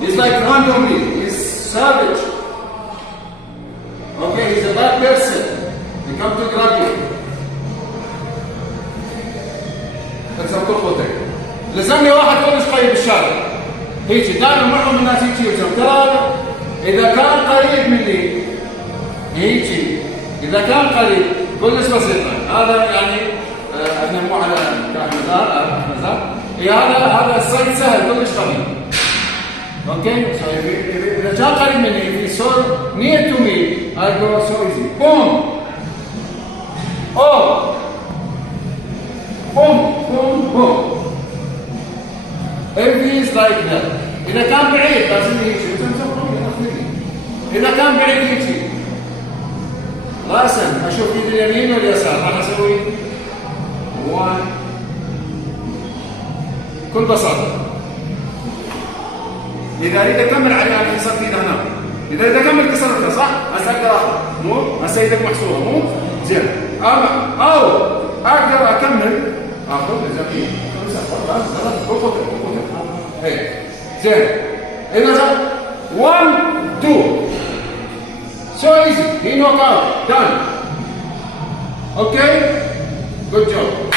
He's like randomly. He's savage. Okay, he's a bad person. He come to grab you. اذا بتربطك لزمني واحد كلش قريب بالشارع هيجي دائما معظم الناس يجي يجون ترى اذا كان قريب مني يجي اذا كان قريب كلش بسيطه هذا يعني احنا مو على مزار هذا الصيد سهل كلش قريب اوكي اذا كان قريب مني في so near to me I go so easy boom oh boom boom boom if he is like that إذا كان بعيد لازم يجي إذا كان بعيد يجي راسا أشوف يد اليمين واليسار راح أسوي 1 بكل بساطة إذا أريد أكمل عليه أنا كسرت إيده هنا إذا أريد أكمل كسرتها صح؟ هسه أقدر آخذ مو؟ هسه إيدك محصورة مو؟ زين أو أقدر أكمل آخذ إذا في بالخطة هيك زين إذا 1 2 so easy he knock out done okay good job